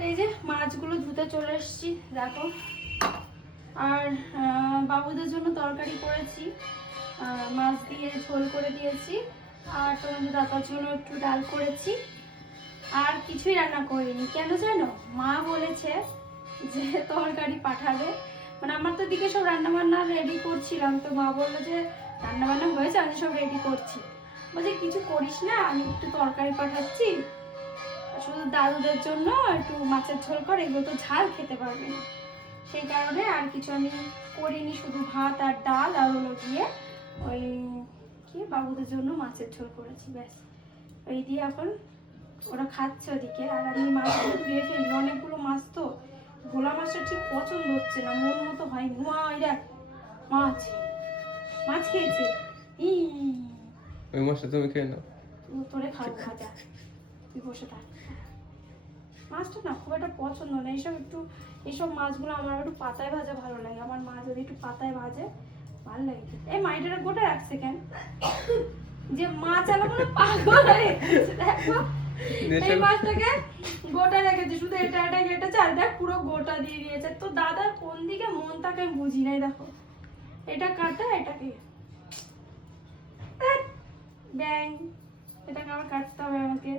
এই যে মাছগুলো ধুতে চলে এসেছি দেখো। আর বাবুদের জন্য তরকারি করেছি, মাছ দিয়ে ঝোল করে দিয়েছি। আর তোমাদের দাদার জন্য একটু ডাল করেছি। আর কিছুই রান্না করিনি, কেন জানো? মা বলেছে যে তরকারি পাঠাবে। মানে আমার তো দিকে সব রান্না বান্না রেডি করছিলাম, তো মা বললো যে রান্না বান্না হয়েছে, আমি সব রেডি করছি। বলছে কিছু করিস না, আমি একটু তরকারি পাঠাচ্ছি, শুধু দাদুদের জন্য একটু মাছের ঝোল কর, এগুলো তো ঝাল খেতে পারবে না। সেই কারণে আর কিছু আমি করিনি, শুধু ভাত আর ডাল আর হলো গিয়ে ওই কি বাবুদের জন্য মাছের ঝোল করেছি, ব্যাস। ওই দিয়ে এখন ওরা খাচ্ছে ওদিকে, আর আমি মাছগুলো ধুয়ে ফেলি, অনেকগুলো মাছ তো। ভোলা মাছটা ঠিক পছন্দ হচ্ছে না, মন মতো হয়নি। দেখ মাছ, মাছ খেয়েছে। ওই মাছটা তুমি খেয়ে নাও। তোরে খাবো ভাজা, তুই বসে থাক। মাছটা না খুব একটা পছন্দ না, এইসব মাছগুলো আমার একটু পাতায় ভাজা ভালো লাগে। আমার মা যদি একটু পাতায় ভাজে ভালো লাগে। এই মাইটারা গোটা রাখছে কেন? যে মাছ আলাদা না পাগল হয়ে গেছে, দেখো এই মাছটাকে গোটা রেখেছে, শুধু এটা কেটেছে, আর দেখ পুরো গোটা দিয়ে দিয়েছে। তো দাদার কোন দিকে মন তাকে আমি বুঝি নাই। দেখো এটা কাটা, এটাকে ব্যাং, এটাকে আবার কাটতে হবে আমাকে।